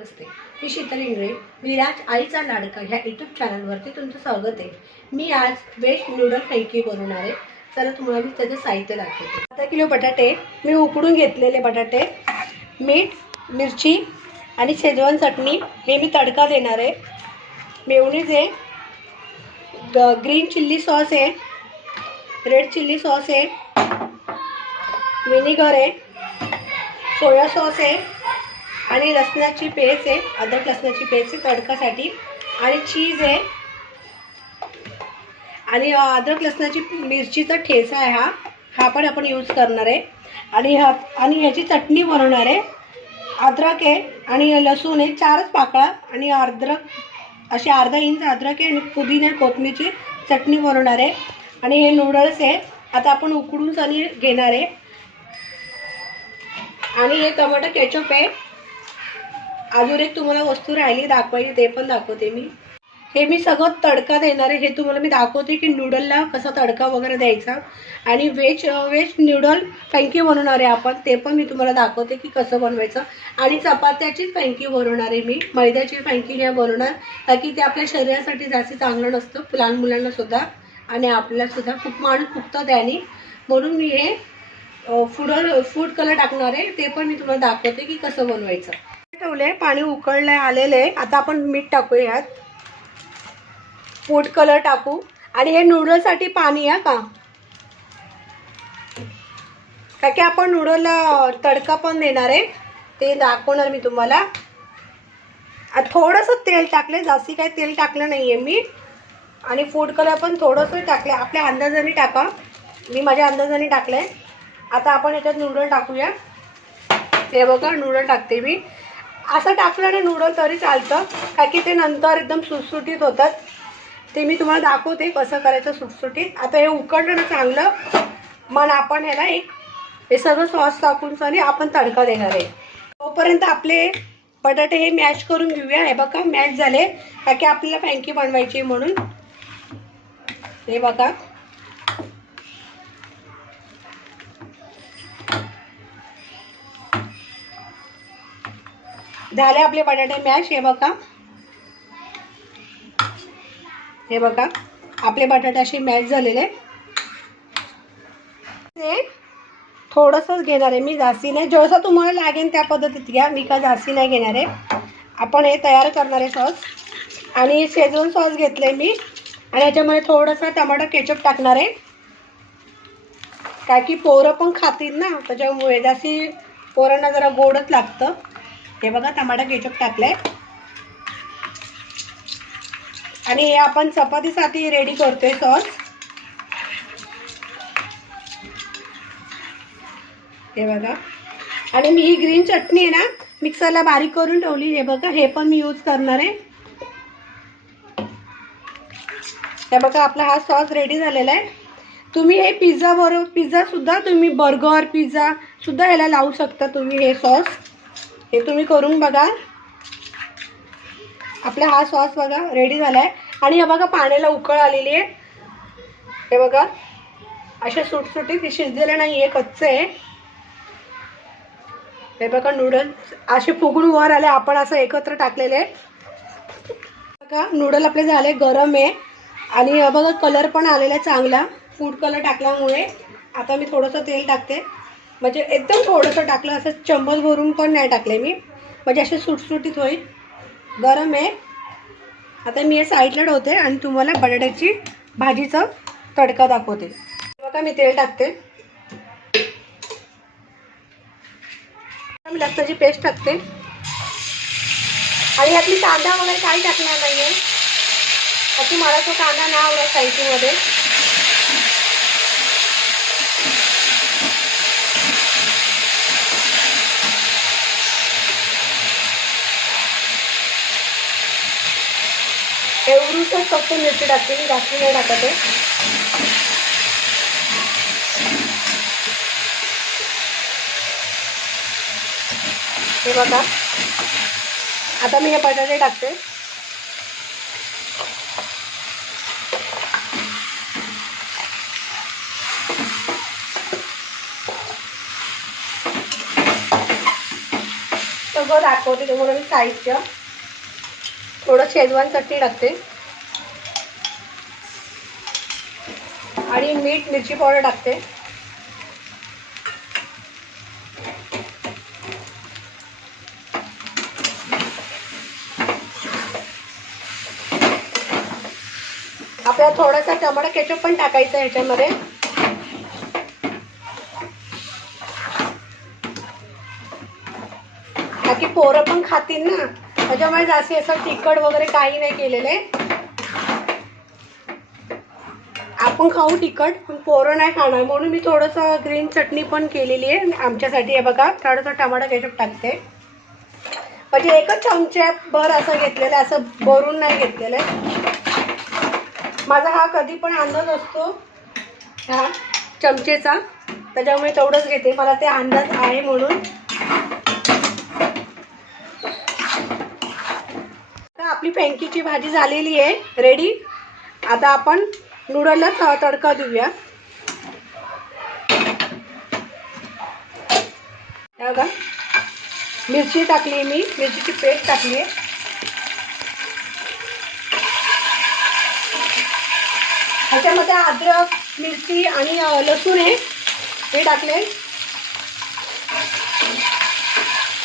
नमस्ते, मी शीतल इंगळे. विराज आईचा लाडका ह्या यूट्यूब चॅनलवरती तुमचं स्वागत आहे. मी आज व्हेज नूडल फ्रँकी बनवणार आहे. चला तुम्हाला मी त्याचं साहित्य दाखवते. 1/2 किलो बटाटे मी उकडून घेतलेले बटाटे, मीठ, मिरची आणि शेजवान चटणी हे मी तडका देणार आहे. मेयोनीज आहे, ग्रीन चिल्ली सॉस आहे, रेड चिल्ली सॉस आहे, विनेगर आहे, सोया सॉस आहे आणि लसणाची पेस्ट आहे, अद्रक लसणाची पेस्ट आहे तडकासाठी, आणि चीज आहे आणि अद्रक लसणाची मिरचीचा ठेचा आहे. हा पण आपण यूज करणार आहे. आणि ह्याची चटणी बनवणार आहे. अद्रक आहे आणि लसूण आहे, 4च पाकळा, आणि अद्रक असे अर्धा इंच अद्रक आहे आणि पुदिना कोथिंबीरची चटणी बनवणार आहे. आणि हे नूडल्स आहे, आता आपण उकडून सनी घेणार आहे. आणि हे टोमॅटो केचप आहे. अजून एक तुम्हाला वस्तू राहिली दाखवायची, ते पण दाखवते मी. हे मी सगळं तडका देणार आहे. हे तुम्हाला मी दाखवते की नूडलला कसा तडका वगैरे द्यायचा. आणि व्हेज नूडल फ्रँकी बनवणार आहे आपण, ते पण मी तुम्हाला दाखवते की कसं बनवायचं. आणि चपात्याचीच फ्रँकी बनवणार आहे मी, मैद्याची फ्रँकी नाही बनवणार, कारण की ते आपल्या शरीरासाठी जास्त चांगलं नसतं, लहान मुलांना सुद्धा आणि आपल्याला सुद्धा खूप माणूस फुगतं त्याने. म्हणून मी हे फूड कलर टाकणार आहे, ते पण मी तुम्हाला दाखवते की कसं बनवायचं. ठेवले, पाणी उकळले आलेले. आता आपण मीठ टाकूया, यात फूड कलर टाकू. आणि हे नूडलसाठी पाणी आहे का की आपण नूडलला तडका पण देणार आहे, ते दाखवणार मी तुम्हाला. थोडंसं तेल टाकले, जास्ती काही तेल टाकलं नाही आहे मी. आणि फूड कलर पण थोडंसं टाकले, आपल्या अंदाजाने टाका. मी माझ्या अंदाजाने टाकलं आहे. आता आपण याच्यात नूडल टाकूया. ते बघा, नूडल टाकते मी. असं टाकलं ना नूडल तरी चालतं, का की ते नंतर एकदम सुटसुटीत होतात. ते मी तुम्हाला दाखवते कसं करायचं सुटसुटीत. आता हे उकडलं ना चांगलं, मग आपण ह्याला हे सगळं सॉस टाकून सनी आपण तडका देणार आहे. तोपर्यंत आपले बटाटे हे मॅश करून घेऊया. हे बघा मॅश झाले, का की आपल्याला फ्रँकी बनवायची म्हणून. हे बघा, झाले आपले बटाटे मॅश. हे बघा आपले बटाटे असे मॅश झालेले. ते थोडंसंच घेणार आहे मी, जास्ती नाही. जसं तुम्हाला लागेल त्या पद्धतीत घ्या, मी का जास्ती नाही घेणार आहे. आपण हे तयार करणार आहे सॉस. आणि शेजवान सॉस घेतले मी, आणि याच्यामध्ये थोडंसं टमाटो केचप टाकणार आहे, काय की पोरं पण खातील ना, त्याच्यामुळे जास्ती पोरांना जरा गोडच लागतं. हे बघा टमाटो केचप टाकलंय. आणि हे आपण चपातीसाठी रेडी करतोय सॉस. हे बघा, आणि मी ही ग्रीन चटणी आहे ना मिक्सरला बारीक करून ठेवली. हे बघा, हे पण मी यूज करणार आहे. हे बघा आपला हा सॉस रेडी झालेला आहे. तुम्ही हे पिझ्झा सुद्धा तुम्ही बर्गर पिझ्झा सुद्धा ह्याला लावू शकता तुम्ही. हे सॉस हे तुम्ही करून बघा. आपला हा सॉस बघा रेडी झाला आहे. आणि हे बघा पाण्याला उकळ आलेली आहे. हे बघा असे सुटसुटीत, शिजलेलं नाही आहे, कच्चं आहे. हे बघा नूडल्स असे फुगून वर आले, आपण असं एकत्र टाकलेले आहे. बघा नूडल आपले झाले, गरम आहे. आणि बघा कलर पण आलेला आहे चांगला, फूड कलर टाकल्यामुळे. आता मी थोडंसं तेल टाकते, म्हणजे एकदम थोडंसं टाकलं, असं चम्मच भरून पण नाही टाकले मी, म्हणजे असे सुटसुटीत होईल. गरम आहे. आता मी हे साईडला ठेवते आणि तुम्हाला बटाट्याची भाजीचा तडका दाखवते. बघा मी तेल टाकते, मी लसणाची पेस्ट टाकते. आणि यात मी कांदा वगैरे काही टाकणार नाही आहे, कारण मला तो कांदा नाही आवडत साईडमध्ये. एवढूच फक्त मिरची टाकते मी, जास्त नाही टाकते. हे बघा आता मी हे बटाटे टाकते. सगळं दाखवते तुम्हाला मी साहित्य. थोडं शेजवान चटणी टाकते आणि मीठ मिरची पावडर टाकते. आपल्याला थोडासा टमाटर केचप पण टाकायचं ह्याच्यामध्ये. बाकी पोरं पण खातील ना, त्याच्यामुळे जास्त असं तिखट वगैरे काही नाही केलेले. आपण खाऊ तिखट पण पोरं नाही खाणार म्हणून मी थोडंसं ग्रीन चटणी पण केलेली आहे आमच्यासाठी. हे बघा थोडंसं टमाटर केचप टाकते. म्हणजे एकच चमच्याभर असं घेतलेलं आहे, असं भरून नाही घेतलेलं आहे. माझा हा कधी पण अंदाज असतो ह्या चमचेचा, त्याच्यामुळे तेवढंच घेते, मला ते अंदाज आहे म्हणून. आपली फ्रँकीची भाजी झालेली आहे रेडी. आता आपण नूडलला तडका देऊया. बघा मिरची टाकली, मी मिरचीची पेस्ट टाकली आहे. ह्याच्यामध्ये अद्रक मिरची आणि लसूण हे टाकले.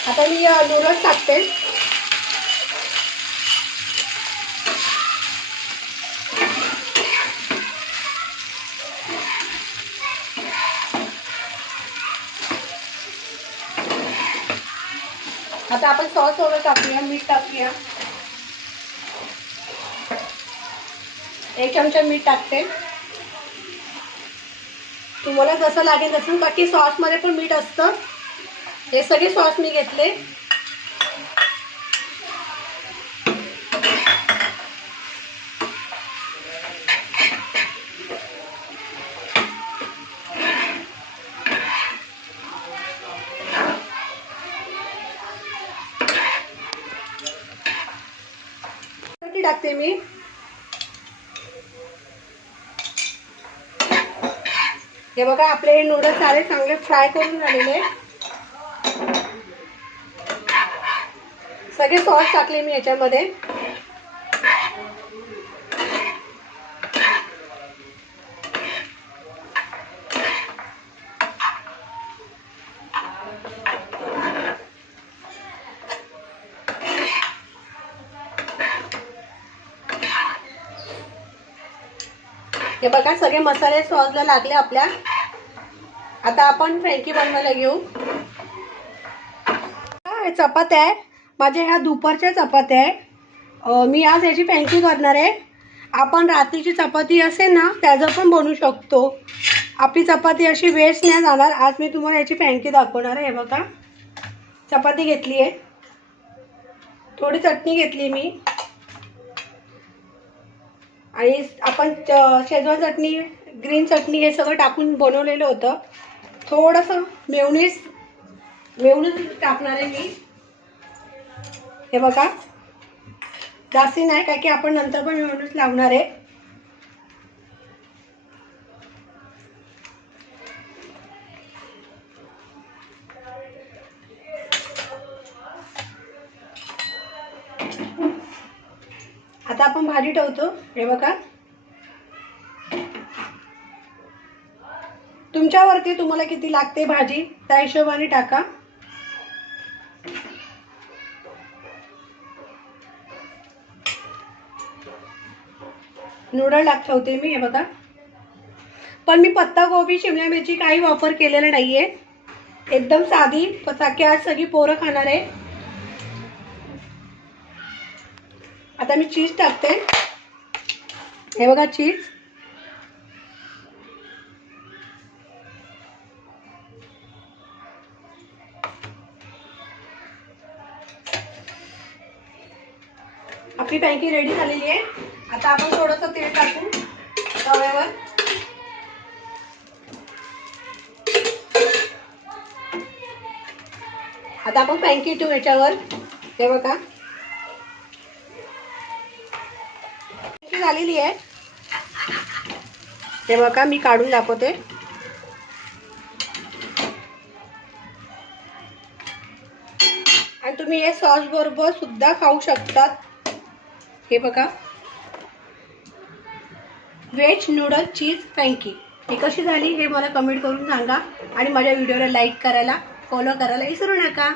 आता मी नूडल्स टाकते. आता आपण सॉस वगैरे टाकूया, मीठ टाकूया. 1 चमचा मीठ टाकते. तुम्हाला जसं लागेल तसं, बाकी सॉसमध्ये पण मीठ असतं. हे सगळे सॉस मी घेतले. टाकते मी. हे बघा आपले नूडल्स सारे चांगले फ्राय करून झालेले. सगळे सॉस टाकले मी याच्यामध्ये. हे बघा सगळे मसाले सॉसला लागले आपल्या. आता आपण फ्रँकी बनवायला घेऊ. चपात्या आहे माझ्या, ह्या दुपारच्या चपात्या आहे. मी आज याची फ्रँकी करणार आहे. आपण रात्रीची चपाती असेल ना त्याचं पण बनवू शकतो. आपली चपाती अशी वेस्ट नाही जाणार. आज मी तुम्हाला याची फ्रँकी दाखवणार आहे. हे बघा चपाती घेतली आहे, थोडी चटणी घेतली मी, आणि आपण शेजवान चटणी ग्रीन चटणी हे सगळं टाकून बनवलेलं होतं. थोडंसं मेयोनीज टाकणार आहे मी. हे बघा जास्ती नाही, काय की आपण नंतर पण मेयोनीज लावणार आहे. आता आपण भाजी ठेवतो. हे बघा तुमच्यावरती तुम्हाला किती लागते भाजी त्या हिशोबाने टाका. नूडल ठेवते मी. हे बघा पण मी पत्ता गोबी शिमला मिरची काही वापर केलेला नाहीये, एकदम साधी पचाकी. आज सगळी पोरं खाणार आहे. आता मी चीज टाकते. हे बघा चीज. आपली फ्रँकी रेडी झालेली आहे. आता आपण थोडंसं तेल टाकू तव्यावर. आता आपण फ्रँकी ठेवू याच्यावर. हे बघा झालेली आहे. हे बघा मी काढून दाखवते. आणि तुम्ही हे सॉस बरोबर सुद्धा खाऊ शकतात। हे बघा, व्हेज नूडल चीज फ्रँकी हे कशी झाली हे मला कमेंट करून सांगा आणि माझ्या व्हिडिओला लाईक करायला, फॉलो करायला विसरू नका।